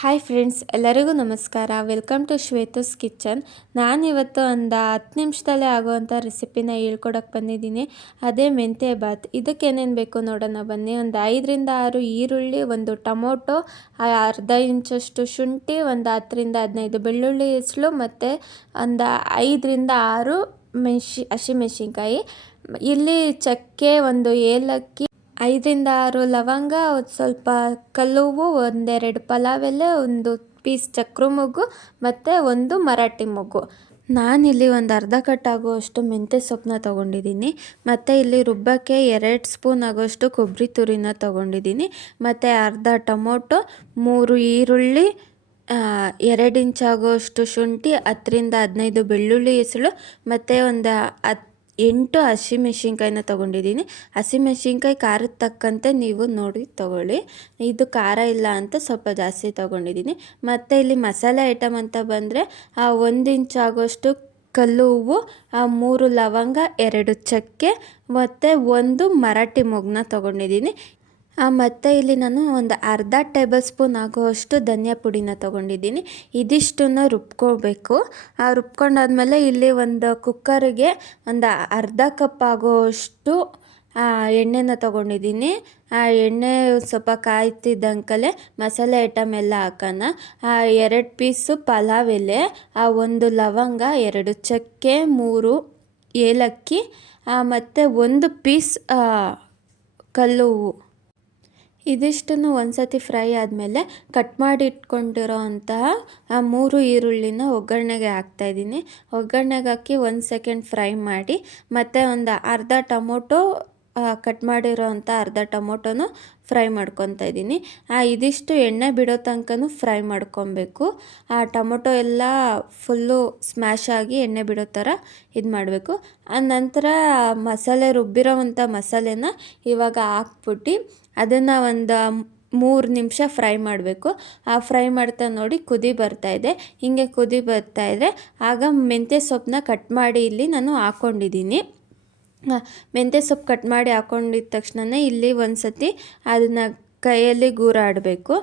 Hi friends, ಎಲ್ಲರಿಗೂ ನಮಸ್ಕಾರ. Welcome to Shwetu's kitchen. ನಾನಿವತ್ತು ಒಂದು 10 ನಿಮಿಷದಲ್ಲೇ ಆಗುವಂಥ ರೆಸಿಪಿನ ಹೇಳ್ಕೊಡಕ್ಕೆ ಬಂದಿದ್ದೀನಿ. ಅದೇ ಮೆಂತ್ಯ ಬಾತ್. ಇದಕ್ಕೆ ಏನೇನು ಬೇಕು ನೋಡೋಣ ಬನ್ನಿ. ಒಂದು 5ರಿಂದ 6 ಈರುಳ್ಳಿ, ಒಂದು ಟೊಮೊಟೊ, ಅರ್ಧ ಇಂಚಷ್ಟು ಶುಂಠಿ, ಒಂದು 10ರಿಂದ 15 ಬೆಳ್ಳುಳ್ಳಿ ಹೆಸಳು ಮತ್ತು ಒಂದು 5ರಿಂದ 6 ಹಸಿಮೆಣಸಿನ್ಕಾಯಿ. ಇಲ್ಲಿ ಚಕ್ಕೆ, ಒಂದು ಏಲಕ್ಕಿ, 5ರಿಂದ 6 ಲವಂಗ, ಒಂದು ಸ್ವಲ್ಪ ಕಲ್ಲುವು, ಒಂದೆರಡು ಪಲಾವ್ ಎಲೆ, ಒಂದು ಪೀಸ್ ಚಕ್ರ ಮೊಗ್ಗು ಮತ್ತು ಒಂದು ಮರಾಠಿ ಮೊಗ್ಗು. ನಾನಿಲ್ಲಿ ಒಂದು ಅರ್ಧ ಕಟ್ ಆಗುವಷ್ಟು ಮೆಂತ್ಯ ಸೊಪ್ಪನ್ನ ತೊಗೊಂಡಿದ್ದೀನಿ. ಮತ್ತು ಇಲ್ಲಿ ರುಬ್ಬಕ್ಕೆ 2 ಸ್ಪೂನ್ ಆಗೋಷ್ಟು ಕೊಬ್ಬರಿ ತುರಿನ ತೊಗೊಂಡಿದ್ದೀನಿ. ಮತ್ತು ಅರ್ಧ ಟೊಮೊಟೊ, 3 ಈರುಳ್ಳಿ, 2 ಇಂಚ್ ಆಗೋಷ್ಟು ಶುಂಠಿ, 10ರಿಂದ 15 ಬೆಳ್ಳುಳ್ಳಿ ಹೆಸಳು ಮತ್ತು ಒಂದು 8 ಹಸಿಮೆಣ್ಸಿನ್ಕಾಯಿನ ತೊಗೊಂಡಿದ್ದೀನಿ. ಹಸಿಮೆಣ್ಸಿನ್ಕಾಯಿ ಖಾರದ ತಕ್ಕಂತೆ ನೀವು ನೋಡಿ ತೊಗೊಳ್ಳಿ. ಇದು ಖಾರ ಇಲ್ಲ ಅಂತ ಸ್ವಲ್ಪ ಜಾಸ್ತಿ ತೊಗೊಂಡಿದ್ದೀನಿ. ಮತ್ತು ಇಲ್ಲಿ ಮಸಾಲೆ ಐಟಮ್ ಅಂತ ಬಂದರೆ 1 ಇಂಚ್ ಆಗೋಷ್ಟು ಕಲ್ಲು ಹೂವು, 3 ಲವಂಗ, 2 ಚಕ್ಕೆ ಮತ್ತು 1 ಮರಾಠಿ ಮೊಗ್ಗನ್ನ ತೊಗೊಂಡಿದ್ದೀನಿ. ಮತ್ತು ಇಲ್ಲಿ ನಾನು ಒಂದು ಅರ್ಧ ಟೇಬಲ್ ಸ್ಪೂನ್ ಆಗುವಷ್ಟು ಧನಿಯಾ ಪುಡಿನ ತೊಗೊಂಡಿದ್ದೀನಿ. ಇದಿಷ್ಟನ್ನು ರುಬ್ಕೋಬೇಕು. ರುಬ್ಕೊಂಡಾದ್ಮೇಲೆ ಇಲ್ಲಿ ಒಂದು ಕುಕ್ಕರಿಗೆ ಒಂದು ಅರ್ಧ ಕಪ್ ಆಗುವಷ್ಟು ಎಣ್ಣೆನ ತೊಗೊಂಡಿದ್ದೀನಿ. ಎಣ್ಣೆ ಸ್ವಲ್ಪ ಕಾಯ್ತಿದ್ದಂಕಲೇ ಮಸಾಲೆ ಐಟಮ್ ಎಲ್ಲ ಹಾಕೋಣ. 2 ಪೀಸು ಪಲಾವ್ ಎಲೆ, 1 ಲವಂಗ, 2 ಚಕ್ಕೆ, 3 ಏಲಕ್ಕಿ ಮತ್ತು 1 ಪೀಸ್ ಕಲ್ಲು ಹೂವು. ಇದಿಷ್ಟನ್ನು ಒಂದು ಸತಿ ಫ್ರೈ ಆದಮೇಲೆ ಕಟ್ ಮಾಡಿ ಇಟ್ಕೊಂಡಿರೋ ಅಂತಹ 3 ಈರುಳ್ಳಿನ ಒಗ್ಗರಣೆಗೆ ಹಾಕ್ತಾಯಿದ್ದೀನಿ. ಒಗ್ಗರಣೆಗೆ ಹಾಕಿ 1 ಸೆಕೆಂಡ್ ಫ್ರೈ ಮಾಡಿ, ಮತ್ತು ಒಂದು ಅರ್ಧ ಟೊಮೊಟೊ, ಕಟ್ ಮಾಡಿರೋ ಅಂಥ ಅರ್ಧ ಟೊಮೊಟೊನು ಫ್ರೈ ಮಾಡ್ಕೊತಾ ಇದ್ದೀನಿ. ಇದಿಷ್ಟು ಎಣ್ಣೆ ಬಿಡೋ ತನಕನೂ ಫ್ರೈ ಮಾಡ್ಕೊಬೇಕು. ಟೊಮೊಟೊ ಎಲ್ಲ ಫುಲ್ಲು ಸ್ಮ್ಯಾಶ್ ಆಗಿ ಎಣ್ಣೆ ಬಿಡೋ ಥರ ಇದು ಮಾಡಬೇಕು. ನಂತರ ಮಸಾಲೆ ರುಬ್ಬಿರೋವಂಥ ಮಸಾಲೆನ ಇವಾಗ ಹಾಕ್ಬಿಟ್ಟು ಅದನ್ನು ಒಂದು 3 ನಿಮಿಷ ಫ್ರೈ ಮಾಡಬೇಕು. ಫ್ರೈ ಮಾಡ್ತಾ ನೋಡಿ ಕುದಿ ಬರ್ತಾಯಿದೆ. ಹೀಗೆ ಕುದಿ ಬರ್ತಾಯಿದೆ ಆಗ ಮೆಂತ್ಯ ಸೊಪ್ಪನ್ನ ಕಟ್ ಮಾಡಿ ಇಲ್ಲಿ ನಾನು ಹಾಕ್ಕೊಂಡಿದ್ದೀನಿ. ಮೆಂತ್ಯ ಸೊಪ್ಪು ಕಟ್ ಮಾಡಿ ಹಾಕ್ಕೊಂಡಿದ್ದ ತಕ್ಷಣ ಇಲ್ಲಿ ಒಂದು ಸತಿ ಅದನ್ನು ಕೈಯಲ್ಲಿ ಗೂರಾಡಬೇಕು.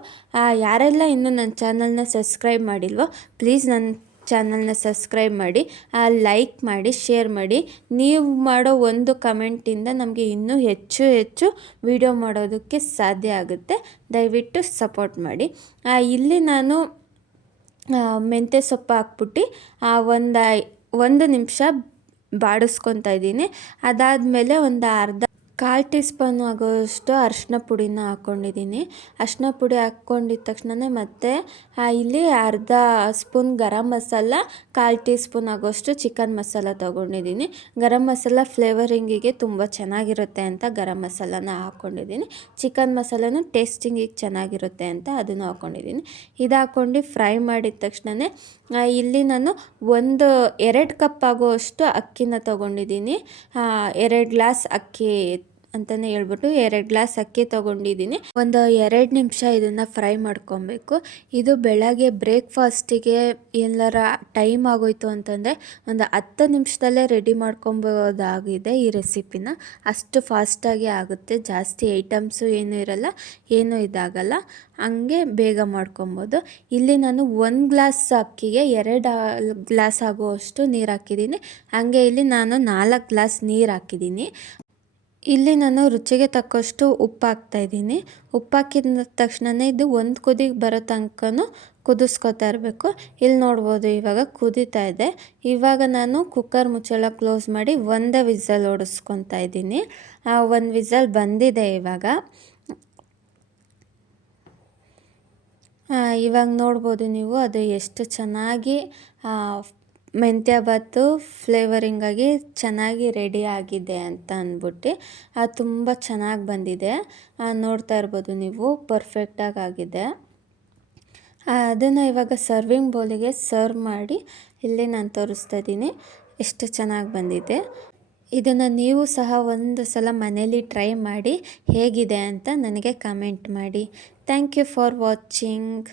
ಯಾರೆಲ್ಲ ಇನ್ನೂ ನನ್ನ ಚಾನಲ್ನ ಸಬ್ಸ್ಕ್ರೈಬ್ ಮಾಡಿಲ್ವೋ ಪ್ಲೀಸ್ ನನ್ನ ಚಾನಲ್ನ ಸಬ್ಸ್ಕ್ರೈಬ್ ಮಾಡಿ, ಲೈಕ್ ಮಾಡಿ, ಶೇರ್ ಮಾಡಿ. ನೀವು ಮಾಡೋ ಒಂದು ಕಮೆಂಟಿಂದ ನಮಗೆ ಇನ್ನೂ ಹೆಚ್ಚು ವಿಡಿಯೋ ಮಾಡೋದಕ್ಕೆ ಸಾಧ್ಯ ಆಗುತ್ತೆ. ದಯವಿಟ್ಟು ಸಪೋರ್ಟ್ ಮಾಡಿ. ಇಲ್ಲಿ ನಾನು ಮೆಂತ್ಯ ಸೊಪ್ಪು ಹಾಕ್ಬಿಟ್ಟು ಒಂದು ನಿಮಿಷ ಬಾಡಿಸ್ಕೊತಾ ಇದ್ದೀನಿ. ಅದಾದಮೇಲೆ ಒಂದು ಕಾಲು ಟೀ ಸ್ಪೂನ್ ಆಗೋಷ್ಟು ಅರಿಶಿನ ಪುಡಿನ ಹಾಕ್ಕೊಂಡಿದ್ದೀನಿ. ಅರಿಶಿನ ಪುಡಿ ಹಾಕ್ಕೊಂಡಿದ್ದ ತಕ್ಷಣ ಮತ್ತೆ ಇಲ್ಲಿ ಅರ್ಧ ಸ್ಪೂನ್ ಗರಂ ಮಸಾಲ, ಕಾಲು ಟೀ ಸ್ಪೂನ್ ಆಗೋಷ್ಟು ಚಿಕನ್ ಮಸಾಲ ತೊಗೊಂಡಿದ್ದೀನಿ. ಗರಂ ಮಸಾಲ ಫ್ಲೇವರಿಂಗಿಗೆ ತುಂಬ ಚೆನ್ನಾಗಿರುತ್ತೆ ಅಂತ ಗರಂ ಮಸಾಲಾನ ಹಾಕ್ಕೊಂಡಿದ್ದೀನಿ. ಚಿಕನ್ ಮಸಾಲನೂ ಟೇಸ್ಟಿಂಗಿಗೆ ಚೆನ್ನಾಗಿರುತ್ತೆ ಅಂತ ಅದನ್ನು ಹಾಕ್ಕೊಂಡಿದ್ದೀನಿ. ಇದು ಹಾಕ್ಕೊಂಡು ಫ್ರೈ ಮಾಡಿದ ತಕ್ಷಣ ಇಲ್ಲಿ ನಾನು 2 ಕಪ್ ಆಗುವಷ್ಟು ಅಕ್ಕಿನ ತೊಗೊಂಡಿದ್ದೀನಿ. 2 ಗ್ಲಾಸ್ ಅಕ್ಕಿ ಅಂತಲೇ ಹೇಳ್ಬಿಟ್ಟು 2 ಗ್ಲಾಸ್ ಅಕ್ಕಿ ತೊಗೊಂಡಿದ್ದೀನಿ. ಒಂದು 2 ನಿಮಿಷ ಇದನ್ನು ಫ್ರೈ ಮಾಡ್ಕೊಬೇಕು. ಇದು ಬೆಳಗ್ಗೆ ಬ್ರೇಕ್ಫಾಸ್ಟಿಗೆ ಎಲ್ಲರ ಟೈಮ್ ಆಗೋಯ್ತು ಅಂತಂದರೆ ಒಂದು 10 ನಿಮಿಷದಲ್ಲೇ ರೆಡಿ ಮಾಡ್ಕೊಬೋದಾಗಿದೆ ಈ ರೆಸಿಪಿನ. ಅಷ್ಟು ಫಾಸ್ಟಾಗಿ ಆಗುತ್ತೆ. ಜಾಸ್ತಿ ಐಟಮ್ಸು ಏನೂ ಇರಲ್ಲ, ಏನೂ ಇದಾಗಲ್ಲ, ಹಂಗೆ ಬೇಗ ಮಾಡ್ಕೊಬೋದು. ಇಲ್ಲಿ ನಾನು 1 ಗ್ಲಾಸ್ ಅಕ್ಕಿಗೆ 2 ಗ್ಲಾಸ್ ಆಗುವಷ್ಟು ನೀರು ಹಾಕಿದ್ದೀನಿ. ಹಾಗೆ ಇಲ್ಲಿ ನಾನು 4 ಗ್ಲಾಸ್ ನೀರು ಹಾಕಿದ್ದೀನಿ. ಇಲ್ಲಿ ನಾನು ರುಚಿಗೆ ತಕ್ಕಷ್ಟು ಉಪ್ಪು ಹಾಕ್ತಾಯಿದ್ದೀನಿ. ಉಪ್ಪು ಹಾಕಿದ ತಕ್ಷಣ ಇದು ಒಂದು ಕುದಿಗೆ ಬರೋ ತನಕನೂ ಕುದಿಸ್ಕೊತಾ ಇರಬೇಕು. ಇಲ್ಲಿ ನೋಡ್ಬೋದು ಇವಾಗ ಕುದೀತಾ ಇದೆ. ಇವಾಗ ನಾನು ಕುಕ್ಕರ್ ಮುಚ್ಚಳ ಕ್ಲೋಸ್ ಮಾಡಿ ಒಂದೇ ವಿಸಲ್ ಹೊಡಿಸ್ಕೊತಾ ಇದ್ದೀನಿ. 1 ವಿಸಲ್ ಬಂದಿದೆ ಇವಾಗ. ಇವಾಗ ನೋಡ್ಬೋದು ನೀವು ಅದು ಎಷ್ಟು ಚೆನ್ನಾಗಿ ಮೆಂತ್ಯ ಬಾತು ಫ್ಲೇವರಿಂಗಾಗಿ ಚೆನ್ನಾಗಿ ರೆಡಿ ಆಗಿದೆ ಅಂತ ಅಂದ್ಬಿಟ್ಟು ತುಂಬ ಚೆನ್ನಾಗಿ ಬಂದಿದೆ. ನೋಡ್ತಾ ಇರ್ಬೋದು ನೀವು, ಪರ್ಫೆಕ್ಟಾಗಿ ಆಗಿದೆ. ಅದನ್ನು ಇವಾಗ ಸರ್ವಿಂಗ್ ಬೌಲಿಗೆ ಸರ್ವ್ ಮಾಡಿ ಇಲ್ಲಿ ನಾನು ತೋರಿಸ್ತಾ ಇದ್ದೀನಿ ಎಷ್ಟು ಚೆನ್ನಾಗಿ ಬಂದಿದೆ. ಇದನ್ನು ನೀವು ಸಹ ಒಂದು ಸಲ ಮನೇಲಿ ಟ್ರೈ ಮಾಡಿ ಹೇಗಿದೆ ಅಂತ ನನಗೆ ಕಮೆಂಟ್ ಮಾಡಿ. Thank you for watching.